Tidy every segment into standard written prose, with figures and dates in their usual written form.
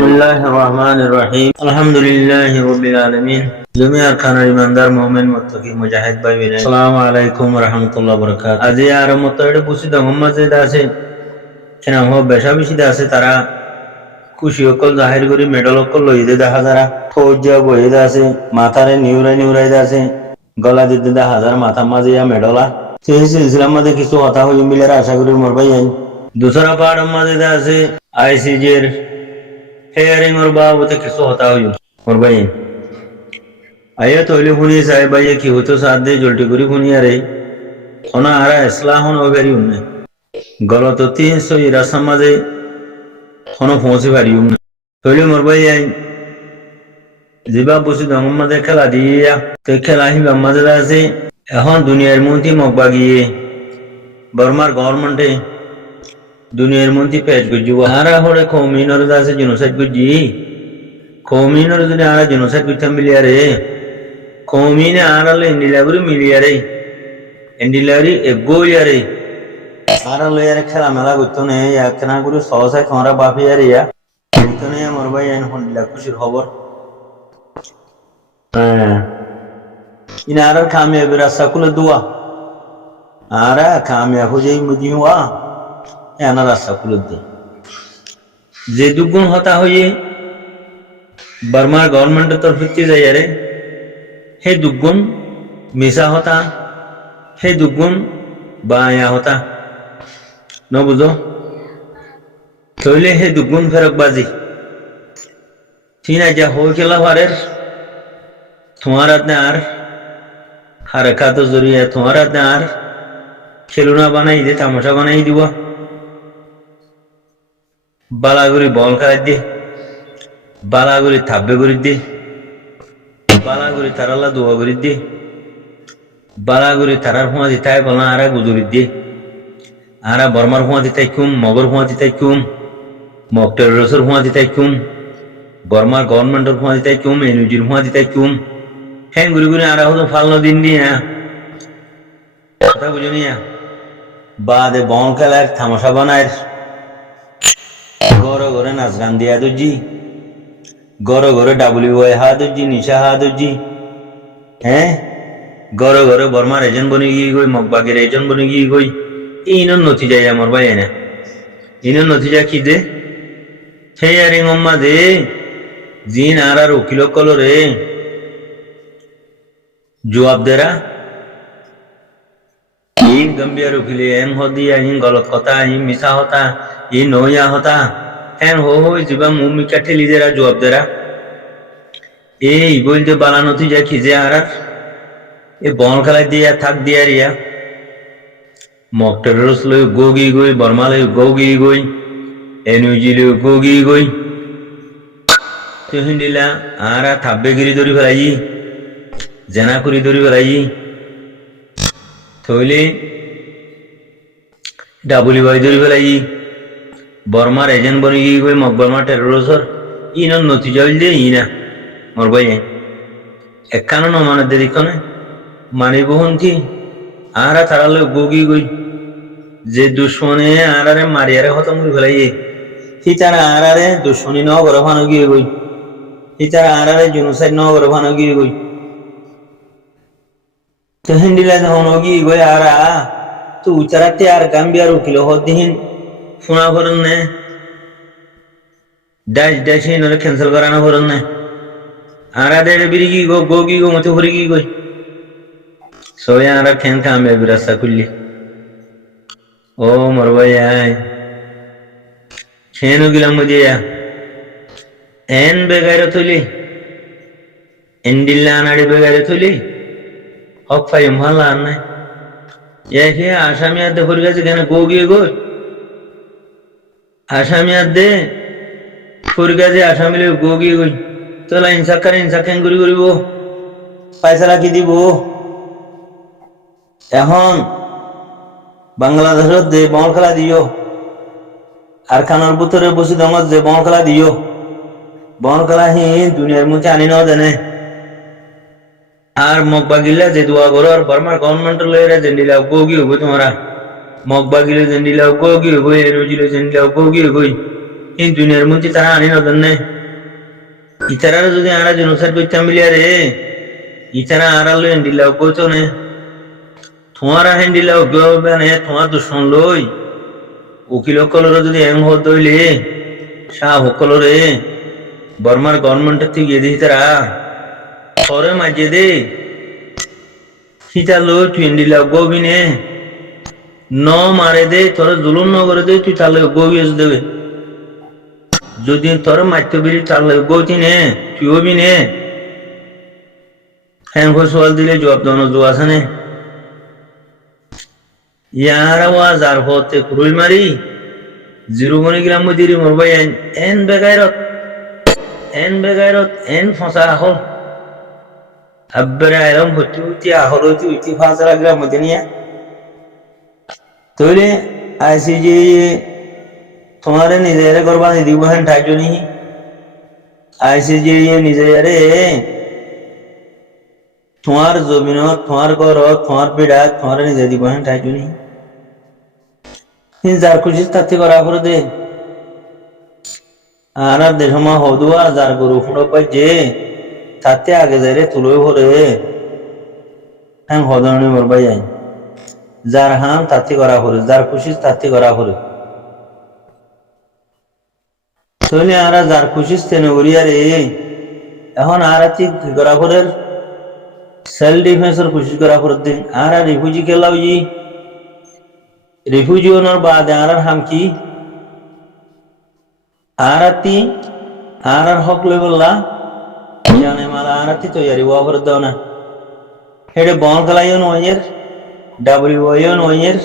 बिस्मिल्लाहिर्रहमानिर्रहीम अल्हम्दुलिल्लाहि रब्बिल आलमीन दुनियार खानार ईमानदार मोमेन मुत्तकी मुजाहिद भाई बिन अस्सलामु अलैकुम व रहमतुल्लाहि व बाराकातुहू আজি আর মতড়ে বুঝি দমমাজে আছে কেনা হো বেশা বেশি আছে তারা খুশি অকল জাহির করি মেডাল অকল লইতে দেখা যারা ফৌজা বইতে আছে মাথারে নিউরাই আছে গলা দিতে দেখা হাজার মাথা মাঝে মেডলা সেই সিলসিলার মধ্যে কিছু কথা হই মিলার আশা করি মোর ভাই আইন दूसरा पार्ट मजे আছে আইসিজের হেয়ারিং और बाबत কিছু হতা হই মোর ভাই আয়া তৈলি হুনি সাহেব ভাই কি হতো সাথ দে জলটি করি হুনি আরে ওনা আরা ইসলাম হন ওবেরি উন্নে গলত 300 ইরা সমাজে হন পৌঁছে পারি উন্নে তৈলি মোর ভাই আই জিবা বসি দমমাদে খেলা দিয়া তে খেলা হি মজা আছে এখন দুনিয়ার মন্ত্রী মগবাগিয়ে বর্মার গভর্নমেন্টে দুনিয়ার মন্ত্রী পেশ গুজি আরা হরে কৌমিনর দাসে জেনোসাইড গুজি কৌমিনর যদি আরা জেনোসাইড গুজি মিলিয়ারে কৌমিনে আরালে ইন্ডিলাগুরি মিলিয়ারে ইন্ডিলারি এগোয়ারে আরা লয়ারে খেলা মেলা করতো না একখানা করে সহসায় তোমরা বাপিয়ারে ইয়া তো না আমার ভাই আইন হন্ডিলা খুশির খবর ইনার কামিয়াবি রাস্তা কুলে দোয়া আরা কামিয়াব হয়ে যাই মুজিওয়া এনা রাস্তা খুলে দে যে দুগুণ হতা হয়ে বর্মার গভর্নমেন্টের তরফ থেকে যাই আরে হে দুগুণ মিশা হতা হে দুগুণ বায়া হতা ন বুঝো তৈলে হে দুগুণ ফেরকবাজি ঠিক আছে হয়ে খেলা পারের তোমার আপনি আর হারকাত জরিয়া তোমার আপনি আর খেলুনা বানাই দে তামাশা বানাই দিব বালাগুড়ি বল খেলাই দে বালাগুড়ি থাব্বে করি দে বালাগুড়ি তারাল্লা দোয়া করি দে বালাগুড়ি তারার ফুয়া দিতাই বলা আরা গুজরি দে আরা বর্মার ফুয়া দিতাই কুম মগর ফুয়া দিতাই কুম মকটের রসর ফুয়া দিতাই কুম বর্মার গভর্নমেন্টের ফুয়া দিতাই কুম এনজির ফুয়া দিতাই কুম হ্যাঁ ঘুরি ঘুরি আরা হতো ফালনো দিন দিয়া কথা বুঝো নিয়া বাদে বল খেলার থামসা বানায় ঘরে ঘরে নাচ গান দিয়া দুজি ঘরে ঘরে WY হা দুজি নিশা হা দুজি হ্যাঁ ঘরে ঘরে বর্মার এজেন্ট বনে গিয়ে গই মগবাগের এজেন্ট বনে গিয়ে গই ইনর নতিজাই আমার ভাই না ইনর নতিজা কি দে হেয়ারিং অম্মা দে জিন আর উকিল কলরে জবাব দেরা इन गंभीर उकिले एन होदी इन गलत कथा इन मिसा होता इन नोया होता एन हो जीवा मुमी काटे लीजेरा जवाब देरा ए बोल जो बालानो थी जा खिजे आरा ए बॉल खेला दिया थक दिया रिया मॉकटेरस लो गोगी गोई बर्मा लो गोगी गोई एनजी लो गोगी गोई तो हिंदिला आरा थाब्बे गिरी दौरी फलाई जना कुरी दौरी फलाई थोले WY ধরি ফেলাই বর্মার এজেন্ট বনে গিয়ে কই মক বর্মা টেরোরিস্টর ইনর নতিজা হইল দিয়ে ইনা মোর ভাই একখানো নমানের দেরিক্ষণে মানি বহুন কি আরা তারালে গোগি গই যে দুশ্মনে আরারে মারিয়ারে খতম করে ফেলাই হি তারা আরারে দুশ্মনী ন করে ফানো গিয়ে গই হি তারা আরারে জেনোসাইড ন করে ফানো গিয়ে গই তো হিন্দিলা যখন গিয়ে গই আরা তো উচারাতে আর গাম্বিয়ার উকিল হদিন ফোনা করেন না ডাইস নরে ক্যান্সেল করানো করেন না আর আদের বিরি কি গো গি গো মতে ভরি কি গই সোয়া আর খেন কামে বিরাসা কুল্লি ও মরবাই আই খেন গিলাম মদিয়া এন বেগাইরা তুলি এন্ডিল্লা নাড়ি বেগাইরা তুলি হক ফাই মহল্লা না একে আসামি আদে হরি গেছে কেন গোগিয়ে গো আসামি আদে হরি গেছে আসামি লে গোগিয়ে গই তোলা ইনসাকেন করি করিব পয়সা কি দিব এখন বাংলাদেশের যে বল খেলা দিও আর খানার ভিতরে বসে দমত যে বল খেলা দিও বল খেলা হি দুনিয়ার মুখে আনি ন জানে আর মগবাগিলা যে দোয়া করো আর বর্মার গভর্নমেন্ট লয়েরা জেন্ডিলা গোগি হবো তোমরা মগবাগিলে জেন্ডিলা গোগি হবো এরজিলে জেন্ডিলা গোগি হবো এই দুনিয়ার মধ্যে তারা আনি নদন নেই ইতারা যদি আরা জনসার করতাম মিলিয়ারে ইতারা আড়ালো হ্যান্ডিলা বইতো নে তোমারা হ্যান্ডিলা অজ্ঞাবে নে তোমার দুশ্মন লই উকিল সকলের যদি এম হত দইলে শাহ সকলরে বর্মার গভর্নমেন্টের থেকে গিয়ে দিই তারা সরে মাঝে দে সীতা লই তুই হ্যান্ডিলা গবিনে ন মারে দে তোর জুলুম ন করে দে তুই তাহলে গবিয়েছ দেবে যদি তোর মারতে বেরি তাহলে গতি নে তুইও বি নে হ্যাঁ সওয়াল দিলে জবাব দেওয়ানো জো আছে নে ইয়ার আওয়াজ আর হতে কুরুল মারি জিরো মনে গেলাম মদিরি মরবাই এন বেগাইরত এন ফসা হল আব্বারে আইরম হতে উঠি আহল হতে উঠি ফাঁসা গ্রাম মদিনিয়া তৈলে আইসি যে তোমারে নিজের করবা দিব হ্যাঁ ঠাইজো নি আইসি যে নিজেরে তোমার জমিন তোমার ঘর তোমার পিড়া তোমার নিজে দিব হ্যাঁ ঠাইজো নি যার খুশি তাতে করা করে দে আর দেশমা হদুয়া যার গরু ফুড়ো পাই যে তাতে আগে যাই তুলো ভরে হ্যাঁ হদনি মরবাই যাই যার হাম তাতে করা করে যার খুশি তাতে করা করে তাহলে আরা যার খুশি তেনে উড়িয়ারে এখন আর করা করে সেলফ ডিফেন্সের খুশি করা করে দিন আর রিফিউজি খেলাও জি রিফিউজি ওনার বাদে আর হাম কি আরাতি আর হক লেবল্লা জানে মালা আরাতি তৈরি ওয়া করে দাও না হেডে বল খেলাইও নয়ের ডাব্লিউও নয়ের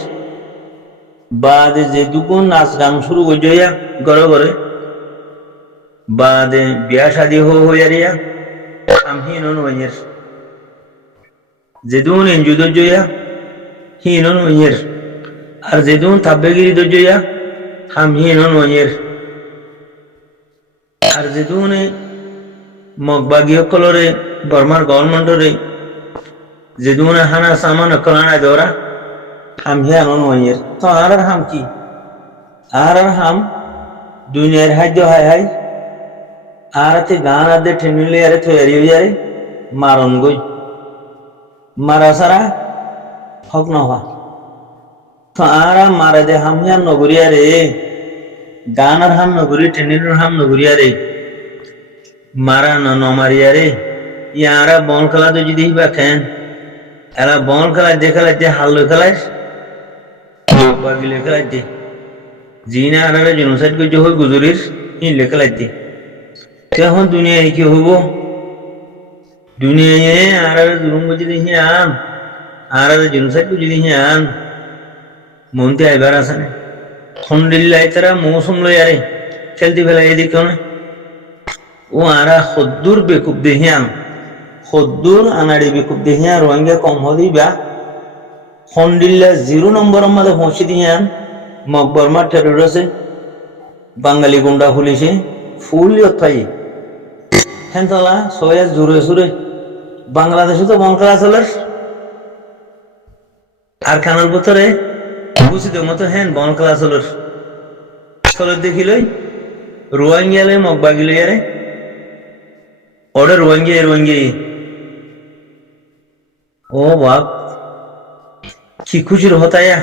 বাদে যে দুগুণ নাচ গান শুরু করে যাইয়া ঘরে ঘরে বাদে বিয়া শাদি হইয়ারিয়া আমি নয়ের যেদুন এনজুদ জয়া হিন নয়ের আর যেদুন তাব্বেগিরি দজয়া হাম হিন নয়ের আর যেদুনে মগবাগীয় কলরে বর্মার গভর্নমেন্টরে যেদুনে হানা সামান কলানা দৌরা হাম হিয়ান নয়ের তো আর হাম কি আর হাম দুনিয়ার হাইজ হাই হাই আর গান আদে ঠেনিলে আরে তৈরি হইয়ারে মারণ গই মারা সারা হক নহা তো আর মারা দে হাম হিয়ান নগরিয়া রে গানার হাম নগরী টেনির হাম নগরিয়া রে মারা নমারিয়া রে ইয়ারা বল খেলা তো যদি বা খেন এরা বল খেলা দেখালাইতে হাল খেলাইস বাগিলে খেলাইতে জিনা আনারে জনসাইড করছে হই গুজরির ই লেখালাইতে এখন দুনিয়ায় কি হইব দুনিয়ায় আর জুলুম করছে দেখি আন আর জনসাইড করছে দেখি আন মনতে আইবার আছে না খন্ডিল্লাই তারা মৌসুম লই আরে খেলতে ফেলাই এদিকে না ও আরা সদ্দুর বেকুব দেহিয়ান সদ্দুর আনাড়ি বেকুব দেহিয়ান রোহিঙ্গা কম হদি বা খন্ডিল্লা 0 নম্বরের মধ্যে পৌঁছে দিয়ান মকবরমা টেরর আছে বাঙালি গুন্ডা পুলিশে ফুল অথাই হ্যাঁ তালা সবাই জোরে সুরে বাংলাদেশে তো বংকলা চলার আর খানার ভিতরে বুঝিতে মতো হ্যাঁ বংকলা চলার চলের দেখিলই রোহিঙ্গিয়ালে মগবাগিল ইয়ারে অর্ডার রোহিঙ্গি ও বাপ কি খুশির হতায়া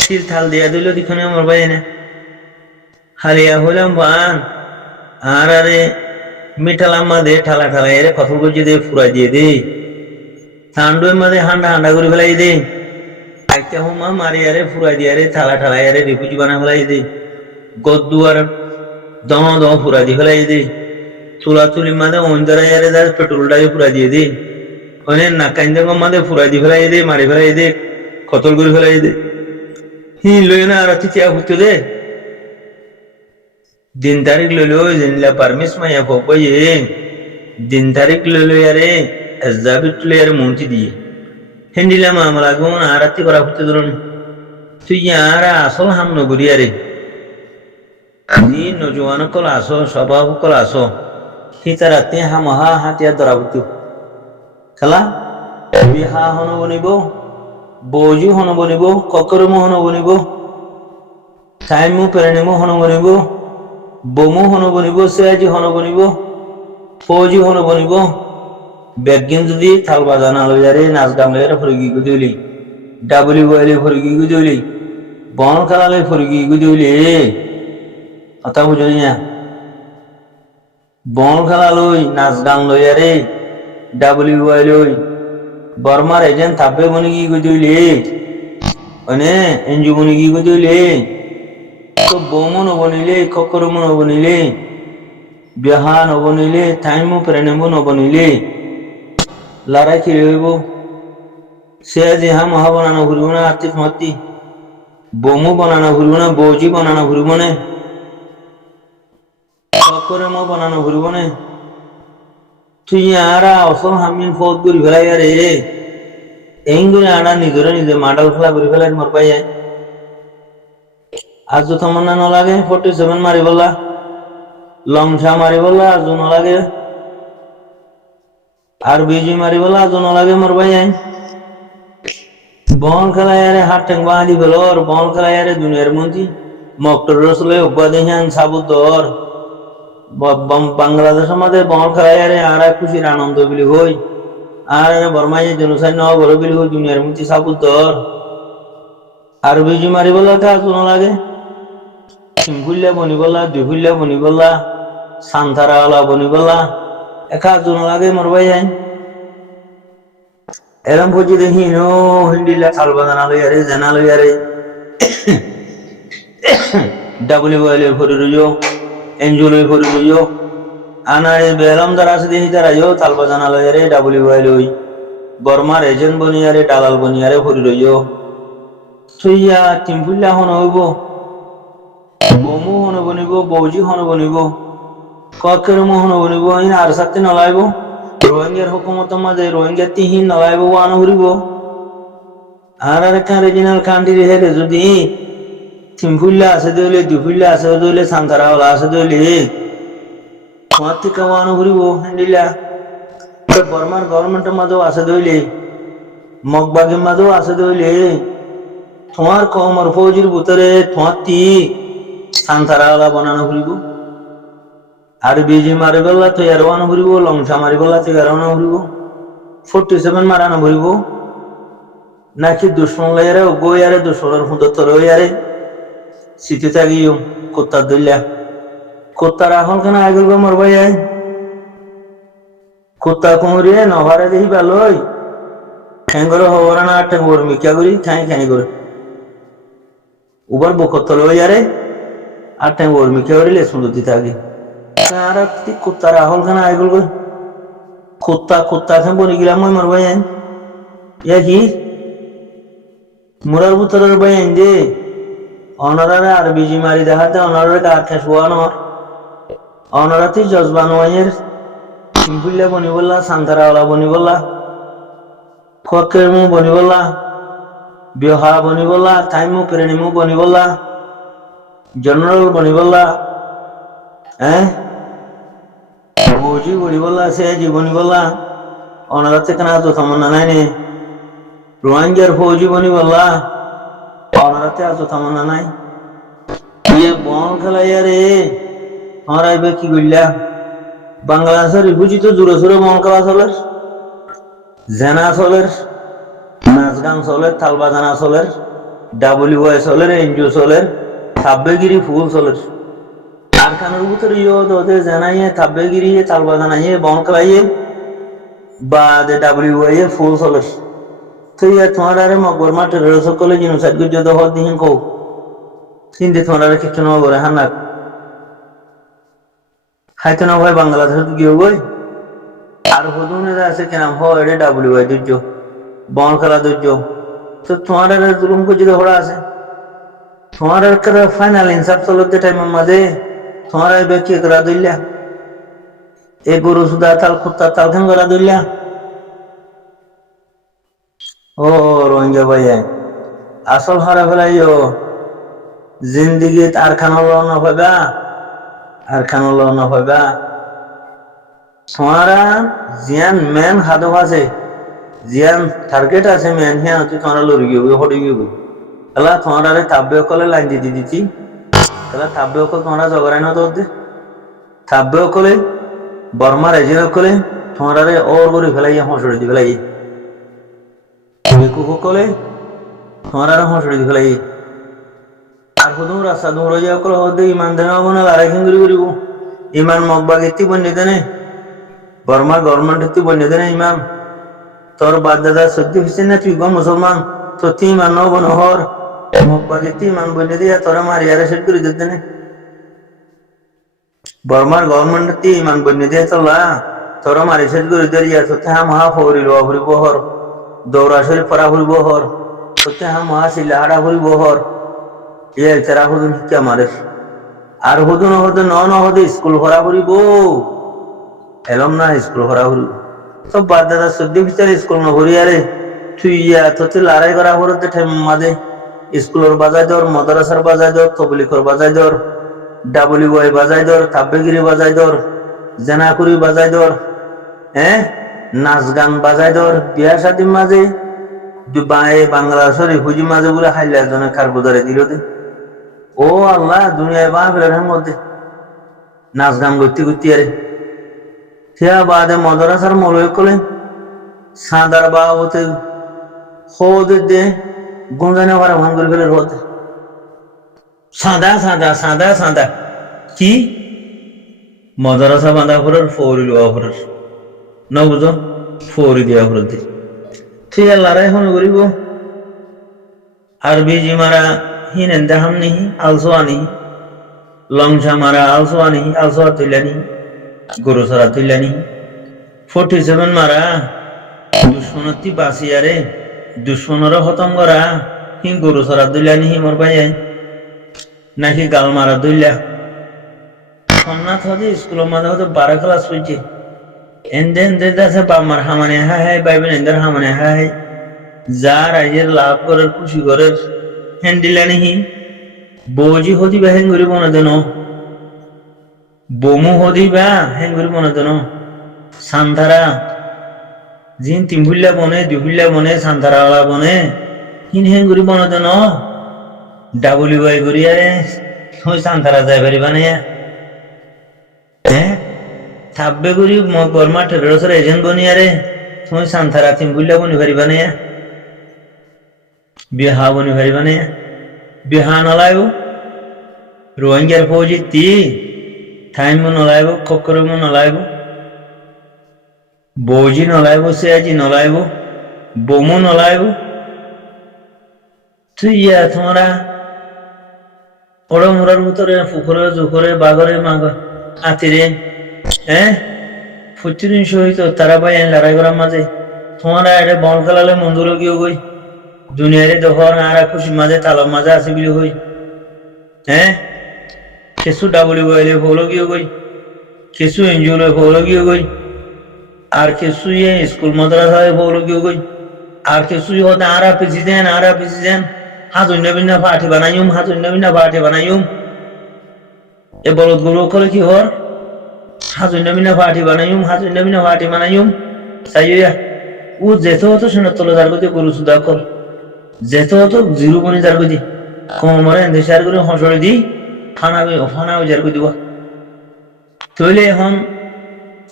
শিল থাল দিয়া দিল দিখনে আমার ভাই না হালিয়া হইলাম বান আর আরে মিঠালাম মাদে ঠালা ঠালা এরে কঠোর গজি দে ফুরা দিয়ে দে ঠান্ডুর মাঝে হান্ডা হান্ডা করে ফেলাই দে আইটা হুমা মারি আরে ফুরা দিয়ে আরে ঠালা ঠালা এরে রিফিউজি বানা ফেলাই দে গদ্দুয়ার দম দম ফুরা দিয়ে ফেলাই দে চুলা চুলি মাঝে অঞ্জরা এরে যার পেট্রোলটাকে ফুরা দিয়ে দে ওনে নাকাইন্দে মাঝে ফুরা দিয়ে ফেলাই দে মারি ফেলাই দে কতল করে ফেলাই দে হি লই না আর চিয়া ফুটতে দে दिन तारीख ले लो जिनला परमिस में या फोपो ये दिन तारीख ले लो यारे अज़ाबित ले यारे मोंटी दिए हिंदीला मामला को ना आरती करा फुटे दरोन तो यारा आसल हम न गुरी यारे नी नौजवान को लासो स्वभाव को लासो ही तरहते हम हाथ या दरा फुटे खला बिहा होनो बनिबो बोझी होनो बनिबो ककरमो होनो बनिबो टाइम मु पेरेनेमो होनो बनिबो বোমো হন বনিব সিআইজি হন বনিব ফৌজি হন বনিব বেগিন যদি থাল বাজানা লইয়ারে নাচ গান লইয়ারে ফরগি গুদিলি ডাবলি বইলে ফরগি গুদিলি বন খেলালে ফরগি গুদিলি কথা বুঝলি না বন খেলা লই নাচ গান লইয়ারে ডাবলি বইলই বর্মার এজেন্ট থাপে বনিগি গুদিলি অনে এনজু বনিগি গুদিলি তো বোমো নবনিলে ককরমো নবনিলে বিহা নবনিলে টাইমো প্রেনেমো নবনিলে লড়াই কি হইব সে যে হাম হা বানানো ঘুরব না আতিফ মাতি বোমো বানানো ঘুরব না বৌজি বানানো ঘুরব না ককরমো বানানো ঘুরব না তুই আরা অসম হামিন ফৌজ করি ফেলাই আরে এই করে আড়া নিজরে নিজে মাডাল খেলা করে ফেলাই মর পাই যায় আজ তমন্না ন লাগে 47 মারি বললা লংসা মারি বললা আজ ন লাগে আর বিজি মারি বললা আজ ন লাগে মর ভাই বল খেলা ইয়ারে হাট টেং বাঁধি গেল আর বল খেলা ইয়ারে দুনিয়ার মন্ত্রী মক্টর রসলে উপাধিহান সাবুদর বাংলাদেশের মধ্যে বল খেলা ইয়ারে আর খুশির আনন্দ বিলি হই আর বর্মায় জনসাই ন বড় বিলি হই দুনিয়ার মন্ত্রী সাবুদর আর বিজি মারি বললা আজ ন লাগে সিংকুল্লা বনিবলা দুহুল্লা বনিবলা সান্তারাওয়ালা বনিবলা একা জন লাগে মরবাই যায় এরম বুঝি দেখি নো হিন্দিলা থাল বাজানা লইয়ারে জানা লইয়ারে ডাবলি বয়লে ফরি রুজো এনজুলই ফরি রুজো আনারে বেলম দ্বারা আছে দেখি তারা ইও থাল বাজানা লইয়ারে ডাবলি বয়লই বর্মার এজেন্ট বনিয়ারে দালাল বনিয়ারে ফরি রুজো থইয়া টিম্পুল্লা হন হইব বোমো হন বনিব বৌজি হন বনিব ককেরমো হন বনিব ইন আর সাথে নলাইব রোহিঙ্গার হুকুমত মাঝে রোহিঙ্গা তিহিন নলাইব ওয়ান হরিব আর একটা রিজিনাল কান্ট্রি হেরে যদি থিমফুল্লা আছে দইলে দুফুল্লা আছে দইলে সান্তারাওয়ালা আছে দইলে তোমার থেকে ওয়ান হরিব হ্যান্ডিলা বর্মার গভর্নমেন্টের মাঝেও আছে দইলে মগবাগের মাঝেও আছে দইলে তোমার কমর ফৌজির ভিতরে তোমার সান্তারাওয়ালা বানানো ঘুরিব আর বিজি মারি বললা তুই আর ওয়ানো ঘুরিব লংসা মারি বললা তুই আর ওয়ানো ঘুরিব 47 মারানো ঘুরিব নাকি দুশ্মন লাইয়ারে গইয়ারে দুশ্মনের হুদতর হইয়ারে সিটি থাকিও কুত্তার দইলা কুত্তার এখন কেন আগল গো মরবাই যায় কুত্তা কুমরিয়ে নভারে দেখি ভালোই ঠেঙ্গর হবর না ঠেঙ্গর মিকা করি খাই খাই করে উবার বকতল হইয়ারে আর টাইম ওর মিকে ওরিলে সুন্দর থাকে আর কুত্তার আহল খানা আইগুল গই কুত্তা খান বনি গেলাম মই মর ভাই ইয়া কি মুরার বুতরের ভাই যে অনারারে আর বিজি মারি দেখাতে অনারারে কার খেস ওয়ানোর অনারাতি জজবান ওয়াইয়ের সিম্পুল্লা বনি বললা সান্তারাওয়ালা বনি বললা ফকের মু বনি বললা বিহা বনি বললা টাইমু প্রেণিমু বনি বললা জেনারেল বনি বললা হ্যাঁ বৌজি বনি বললা সিআইজি বনি বললা অনারাতে কেনা তো থামনা নাই নে রোহিঙ্গার ফৌজি বনি বললা অনারাতে আজ থামনা নাই ইয়ে বল খেলাইয়া রে আমার আইবে কি করলা বাংলাদেশের বুঝি তো দূরে সূরে বল খেলা চলের জেনা চলের নাচ গান চলের থাল বাজানা চলের ডাবলিউআই চলের এনজিও চলের থাব্বেগিরি ফুল চলের আর খানের ভিতরে ইয়ে দোদে জানাইয়ে থাব্বেগিরি তালবা জানাইয়ে বন খেলাইয়ে বা দে ডাবলিউআই ফুল চলের তো ইয়ে তোমার আরে মকবর মাঠে রসক কলে জিনোসাইড গুজ দহ দিন কও সিন্ধে তোমার আরে কিছু না বলে হানাক খাইতে না ভাই বাংলাদেশে তো গিয়ে গই আর হদুনে আছে কেনাম হ এডে ডাবলিউআই দুর্য বন খেলা দুর্য তো তোমার আরে জুলুম করে যদি হড়া আছে তোমার একটা ফাইনাল ইনসাফ চলতে টাইমের মাঝে তোমার ব্যক্তি করা দিল্লা এ গরু সুদা তাল কুত্তা তাল খান করা দিল্লা ও রোহিঙ্গা ভাই আসল হারা ফেলাই জিন্দিগি আর খানো না পাইবা আর খানো না পাইবা তোমারা জিয়ান মেন হাদক আছে জিয়ান টার্গেট আছে মেন হ্যাঁ তুই তোমার লড়ি গিয়ে হড়ি গিয়ে এলা তোমার আরে কাব্য কলে লাইন দিতে দিতি তাহলে থাকবে অকল তোমরা জগরাই না তো থাকবে অকলে বর্মার এজে অকলে তোমরা ওর করে ফেলাই হসড়ি দি ফেলাই সকলে তোমরা হসড়ি দি ফেলাই আর হুদুম রাস্তা দুমর যে অকল হদে ইমান দেন না লড়াই খেঙ্গুরি করিব ইমান মগবাগ এতি বন্যে দেনে বর্মা গভর্নমেন্ট এতি বন্যে দেনে ইমান তোর বাদ দাদা সত্যি হচ্ছে না তুই মুসলমান তো তুই ইমান নবনহর মগবাগ এতি ইমান বন্যে দিয়া তোরা মারিয়ারে সেট করে দিতে নে বর্মার গভর্নমেন্ট এতি ইমান বন্যে দিয়া তোলা তোরা মারি সেট করে দিয়া তোতে হা মহা ফৌরি লোয়া ফুরিব হর দৌড়া শরীর পড়া ফুরিব হর তোতে হা মহা শিলা হাড়া ফুরিব হর ইয়ে তেরা হুদুন শিক্ষা মারে আর হুদুন হদে ন হদে স্কুল ভরা ফুরিব এলম না স্কুল ভরা ফুরিব সব বাদ দাদা সদ্য বিচার স্কুল না ভরি আরে তুই ইয়া তোতে লড়াই করা হরতে ঠাই মাঝে স্কুলের বাজাই দর মাদ্রাসার বাজাই দর তবলিগর বাজাই দর ডাবলিউআই বাজাই দর তাব্বেগিরি বাজাই দর জেনাকুরি বাজাই দর নাচ গান বাজাই দর বিয়া শাদী মাঝে বাংলাদেশের হুজি মাঝে বলে হাইলা জনে কারগুদারে দিল দে ও আল্লাহ দুনিয়ায় বা ফেরার মধ্যে নাচ গান করতে করতে আরে সেয়া বাদে মাদ্রাসার মলয় কলে সাদার বা হতে হদের দে গঞ্জানে ভাড়া ভাঙ করে ফেলে হতে সাদা সাদা সাদা সাদা কি মাদ্রাসা বাঁধা ফোরের ফৌরি লোয়া ফোরের ন বুঝো ফৌরি দিয়া ফোরের দে ঠিক আছে লড়াই হন করিব আরবি জি মারা হিন দেহাম নিহি আলসো আনি লংসা মারা আলসো আনি আলসো তুইলানি গরু সরা তুইলানি 47 মারা দুশ্মনতি বাসিয়ারে দুশ্মনর খতম করা হি গরু সরা দুইলানি হি মোর ভাই নাকি গাল মারা দুইলা সন্ন্যাত হতে স্কুলের মাঝে হতে 12 ক্লাস হয়েছে এন্দে এন্দে দাসে বামার হামানে হাই বাইবেন এন্দার হামানে হাই যার আইজের লাভ করে খুশি করে হ্যান্ডিলানি হি বৌজি হদি বা হেঙ্গুরি বনে দেন বমু হদি বা হেঙ্গুরি বনে দেন সান্ধারা জিন তিনভুল্লা বনে দুভুল্লা বনে সান্ধারাওয়ালা বনে হিন হেঙ্গুরি বনে দেন ডাবলিউআই করি আরে ওই সান্ধারা যাই পারি বানে থাকবে করি বর্মা টেরোসের এজেন্ট বনি আরে তুমি সান্থারা তিনভুল্লা বনি পারি বানে বিহা বনি পারি বানে বিহা নলাইব রোহিঙ্গার ফৌজি তি থাইমু নলাইব ককরমু নলাইব বৌজি নলাইব সিয়াজি নলাইব বোমু নলাইব তুই ইয়া তোমরা ওরা মোরার ভিতরে পুকুরে জুকুরে বাগরে মাগর আতিরে ফুটিরিন সহিত তারা ভাই লড়াই করার মাঝে তোমরা এটা বন খেলালে মন্দুরে গিয়ে গই দুনিয়ারে দখর আর খুশি মাঝে তালব মাঝে আছে বলে হই কিছু ডাবলি বইলে হলো গিয়ে গই কিছু এনজিওলে হলো গিয়ে গই আর কিছু স্কুল মাদ্রাসায় হলো গিয়ে গই আর কিছু হতে আরা পিছি দেন হাজুন্য বিনা পাঠি বানাইম হাজুন্য বিনা পাঠি বানাইম এ বলদ গরু করে কি হর হাজুন্য বিনা পাঠি বানাইম হাজুন্য বিনা পাঠি বানাইম সাইয়া ও যেতে হতো শুনে তোলো যার গতি গরু সুদা কর যেতে হতো জিরো বনি যার গতি কোমরে দেশার করে হসড়ে দি ফানা যার গতি দিব তৈলে এখন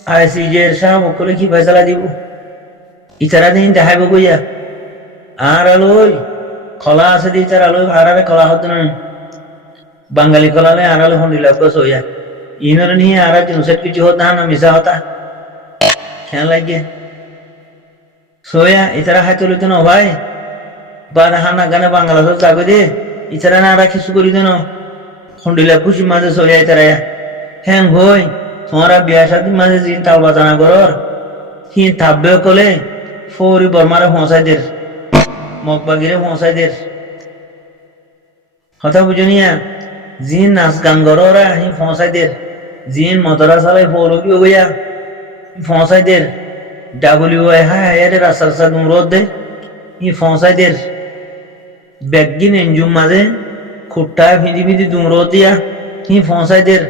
আইসিজের সাহেব করে কি ফয়সালা দিব ইতারা দিন দেখাইব কইয়া আর আলোই খলা আছে দি তার আলোই আরারে খলা হতো না বাঙালি খলালে আর আলো হন্ডি লাভ হইয়া ইনর নিয়ে আর জিনিসের কিছু হতো না মিশা হতা খেয়াল লাগে সোয়া ইতারা হাইতে লইতো না ভাই বা হানা গানে বাংলাদেশ যাবে দে ইতারা না আর কিছু করি দেন হন্ডি লাভ খুশি মাঝে সোয়া ইতারা হ্যাং হই তোমারা বিয়া শাদী মাঝে জিন তাল বাজানা করর হি থাকবে কলে ফৌরি বর্মারে পৌঁছাইদের মগবাগিরে পৌঁছাইদের কথা বুঝনিয়া জিন নাচ গান কররা হি পৌঁছাইদের জিন মতরা সালাই ফৌরকি হইয়া পৌঁছাইদের ডাবলিউআই হায় রাস্তা দুমরদ দে হি পৌঁছাইদের ব্যাগিন এনজুম মাঝে খুট্টায় ভিজি ভিজি দুমরদ দিয়া হি পৌঁছাইদের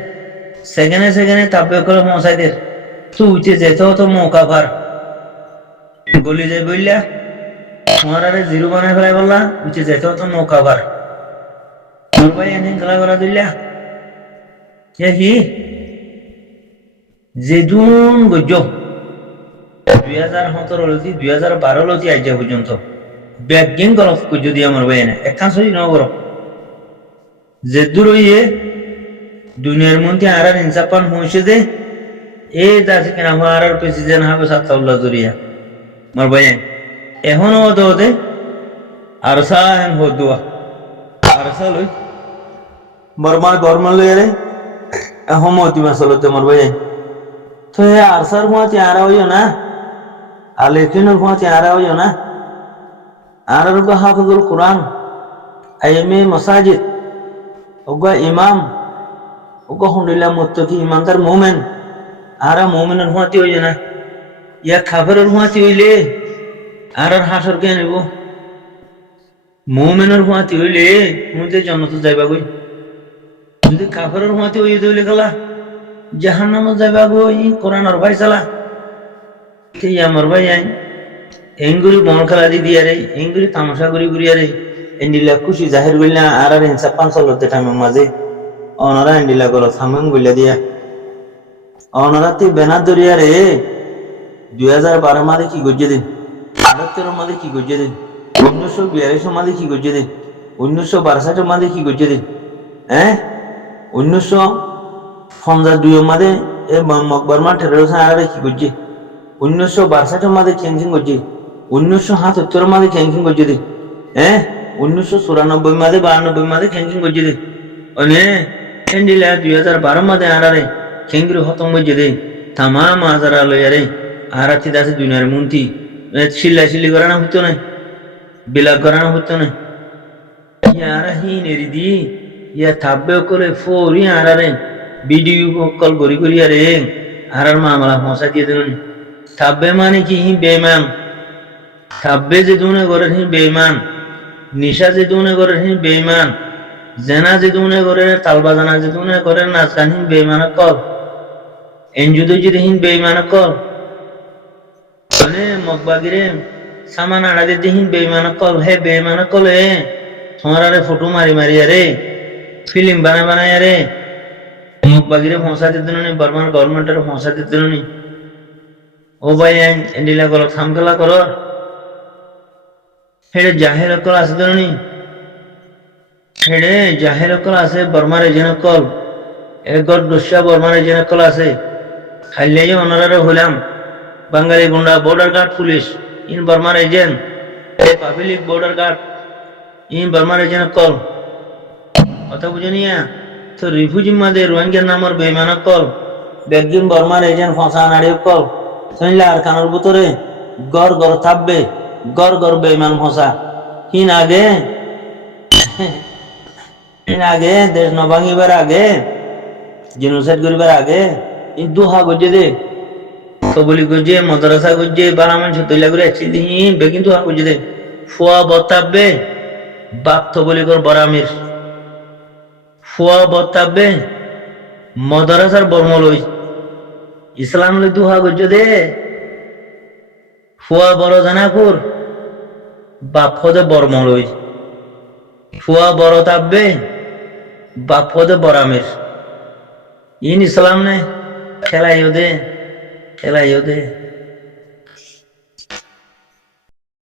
সেকেন্ডে তাপে করে পৌঁছাইদের তো উঠে যেতে হতো মৌকা ভার বলি যাই বললা তোমার আরে জিরো বানায় ফেলাই বললা উঠে যেতে হতো মৌকা ভার তোর ভাই এনে খেলা করা দিল্লা হি যেদুন গজ্য 2017 লতি 2012 লতি আইজা পর্যন্ত ব্যাগিং গলফ যদি আমার ভাই না একখান সহি নগর যে দূর ইয়ে দুনিয়ার মধ্যে আর ইনসাফান হয়েছে যে এই দাসে কিনা আর প্রেসিডেন্ট হবে সাতাউল্লাহ জুরিয়া আমার ভাই এখনো ওদে আরসা হেন হদুয়া আরসা লই মরমা গরমা লই রে এহমতি মাসলতে আমার ভাই তো হে আরসার হুয়াতি আরা হইও না আলেকিনুর হুয়াতি আরা হইও না আরার গো হাফিজুল কোরআন আইমে মাসাজিদ ওগা ইমাম ওগা হুন্ডিলা মুত্তাকি ইমানদার মুমিন আরা মুমিনের হুয়াতি হইও না ইয়া কাফেরের হুয়াতি হইলে আরার হাসর কে নেব মুমিনের হুয়াতি হইলে মুতে জান্নাতে যাইবা কই যদি কাফেরের হুয়াতি হইতে হইলে গলা জাহান্নামে যাইবা কই কোরআনের ফয়সালা কে আমার ভাই আই এঙ্গুরি বন খেলা দি দিয়া রে এঙ্গুরি তামাশা করি করিয়া রে এন্ডিলা খুশি জাহির কইলা আর হিংসা পাঁচলতে টাইমের মাঝে অনারা এন্ডিলা গলত সামন কইলা দিয়া অনারাতে বেনার দরিয়া রে 2012 মাঝে কি গজ্জে দিন 78 মাঝে কি গজ্জে দিন 1942 মাঝে কি গজ্জে দিন 1962 মাঝে কি গজ্জে দিন 1952 মাঝে এ মকবরমা ঠেরোসা আর কি গজ্জে 1962 মাঝে চেঞ্জিং গজ্জে 1977 মাঝে চেঞ্জিং গজ্জে দিন 1994 মাঝে 92 মাঝে চেঞ্জিং গজ্জে দিন অনে এন্ডিলা 2012 মাঝে আরারে চেঙ্গির খতম গজ্জে দিন তামাম আজারা লইয়া রে আরাতি দাসে দুনিয়ার মন্ত্রী চিল্লি করানো হতো না বিলাপ করানো হতো না ইয়ারা হিনেরি দি ইয়া থাকবে করে ফোরি আরারে ভিডিও কল করি করি আরে আরার মামলা ফসা দিয়ে দেন থাকবে মানে কি হি বেমান থাকবে যে দুনে করে হি বেমান নিশা যে দুনে করে হি বেমান জেনা যে দুনে করে তালবাজানা যে দুনে করে নাচ গান হি বেমান কল এনজুদে যদি হি বেমান কল মানে মকবাগিরে সামান আড়াদে দিহিন বেইমান কল হে বেইমান কল হে তোমারে ফটো মারি মারি আরে ফিল্ম বানায় আরে মকবাগিরে ফসা দিতে নি বর্মান গভর্নমেন্টের ফসা দিতে নি ও ভাই এন্ডিলা গল থামকলা করো হেডে জাহের কল আছে নি হেডে জাহের কল আছে বর্মার এজেন কল এগর দস্যা বর্মার এজেন কল আছে খাইলেই অনারে হলাম বাঙালি গুন্ডা বর্ডার গার্ড পুলিশ ইন বর্মার agent public border guard in বর্মার এজেন্ট কল কথা বুঝনিয়া তো রিফিউজি মাদে রোহিঙ্গার নামর বেইমান কল বেগজুন বর্মার এজেন্ট ফসা নাড়ি কল শুনলে আর কানোর ভিতরে গড় গড় থাকবে গড় বেইমান ফসা হিন আগে দেশ নভাঙিবার আগে জেনোসাইড করিবার আগে ই দুহা গজে দে কবলি গজে মাদ্রাসা গজে বারামান ছতইলা করে একসি দিহি বেকিন দুহা গজে দে ফুয়া বতাবে বাপ তো বলি কর বরামির ফুয়া বতাবে মাদ্রাসার বর্মলই ইসলাম লই দুহা গজে দে ফুয়া বড় জানাপুর বাপ ফদে বর্মলই ফুয়া বড় তাববে বাপ ফদে বরামির ইন ইসলাম নে খেলাইও দে